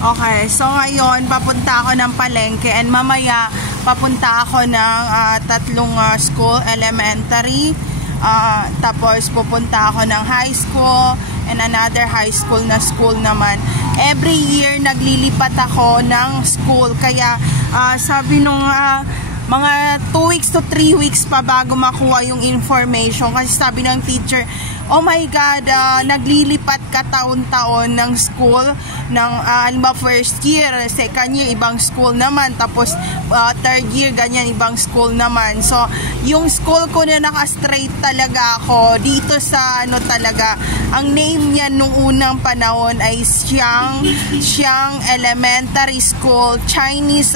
Okay, so ngayon papunta ako ng palengke and mamaya papunta ako ng tatlong school, elementary, tapos pupunta ako ng high school and another high school na school naman. Every year naglilipat ako ng school, kaya sabi nung mga 2 weeks to 3 weeks pa bago makuha yung information, kasi sabi ng teacher, oh my God, naglilipat ka taon-taon ng school, ng halimbawa first year, second year, ibang school naman, tapos third year, ganyan, ibang school naman. So, yung school ko na naka-straight talaga ako, dito sa talaga, ang name niya nung unang panahon ay Xiang Elementary School, Chinese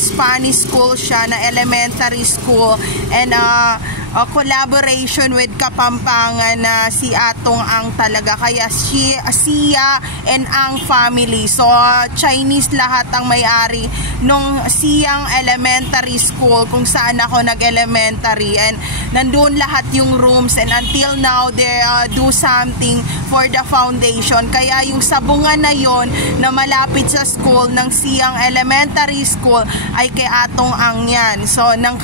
Spanish school siya na elementary school, and collaboration with Kapampangan na si Atong Ang talaga, kaya Sia and Ang family. So Chinese lahat ang may-ari nung Siang Elementary School kung saan ako nag-elementary, and nandun lahat yung rooms, and until now they do something for the foundation. Kaya yung sabungan na yon na malapit sa school ng Siang Elementary School ay kay Atong Ang yan. So ng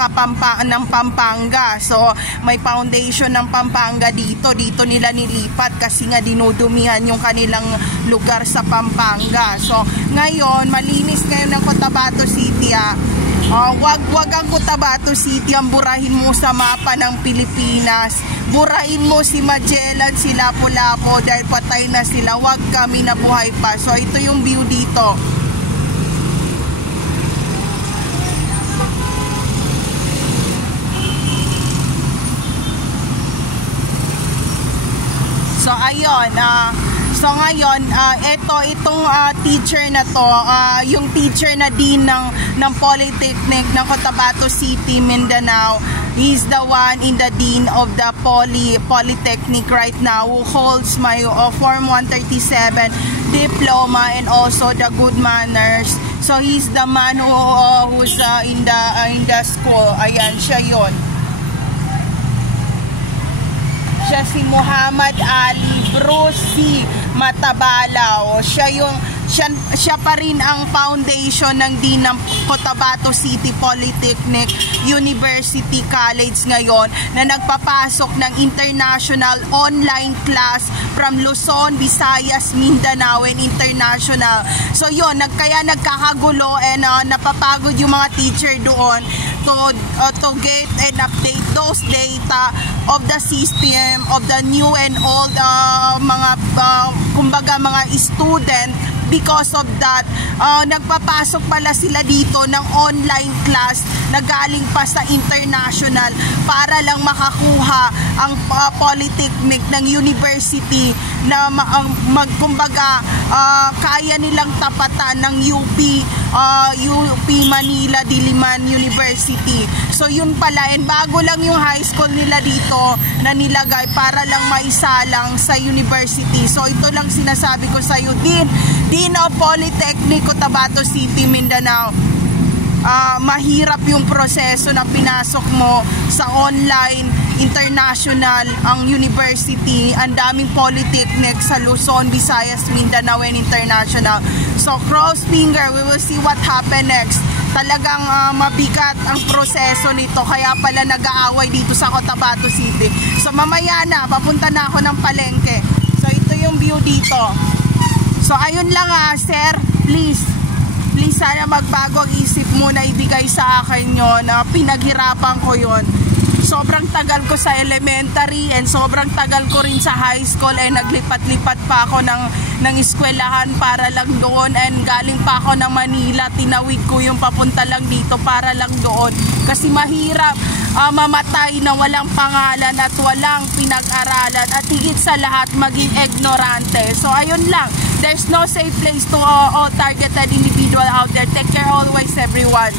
Pampanga. So may foundation ng Pampanga dito nila nilipat kasi nga dinudumihan yung kanilang lugar sa Pampanga. So ngayon malinis ngayon ng Cotabato City. Wag ang Cotabato City ang burahin mo sa mapa ng Pilipinas. Burahin mo si Magellan, si Lapu-Lapu dahil patay na sila. Wag kami na buhay pa. So ito yung view dito. So ayun, so ngayon itong teacher na to, yung teacher na dean ng Polytechnic ng Cotabato City, Mindanao, he's the one in the dean of the Polytechnic right now who holds my Form 137 diploma and also the good manners. So he's the man who's in the school. Ayan, siya yon. Siya si Muhammad Ali Brusi Matabalaw. Siya pa rin ang foundation ng dean ng Cotabato City Polytechnic University College ngayon na nagpapasok ng international online class from Luzon, Visayas, Mindanao and international. So yun, kaya nagkakagulo and napapagod yung mga teacher doon to get and update those data of the system of the new and old kumbaga mga student. Because of that, nagpapasok pala sila dito ng online class na galing pa sa international para lang makakuha ang Polytechnic ng university na kumbaga kaya nilang tapatan ng UP Manila Diliman University. So yun pala, and bago lang yung high school nila dito na nilagay para lang maisalang sa university. So ito lang sinasabi ko sa iyo, Dean of Polytechnic Cotabato City, Mindanao. Mahirap yung proseso na pinasok mo sa online international ang university. Ang daming polytechnic sa Luzon, Visayas, Mindanao and international. So cross finger, we will see what happen next. Talagang mabigat ang proseso nito, kaya pala nag-aaway dito sa Cotabato City. So mamaya na, papunta na ako ng palengke. So ito yung view dito. So ayun lang sir, please sana magbago ang isip mo na ibigay sa akin yon. Pinaghirapan ko yon. Sobrang tagal ko sa elementary and sobrang tagal ko rin sa high school, and naglipat-lipat pa ako ng eskwelahan para lang doon, and galing pa ako ng Manila, tinawid ko yung papunta lang dito para lang doon kasi mahirap mamatay na walang pangalan at walang pinag-aralan, at higit sa lahat maging ignorante. So ayun lang, there's no safe place to all targeted individual out there. Take care always everyone.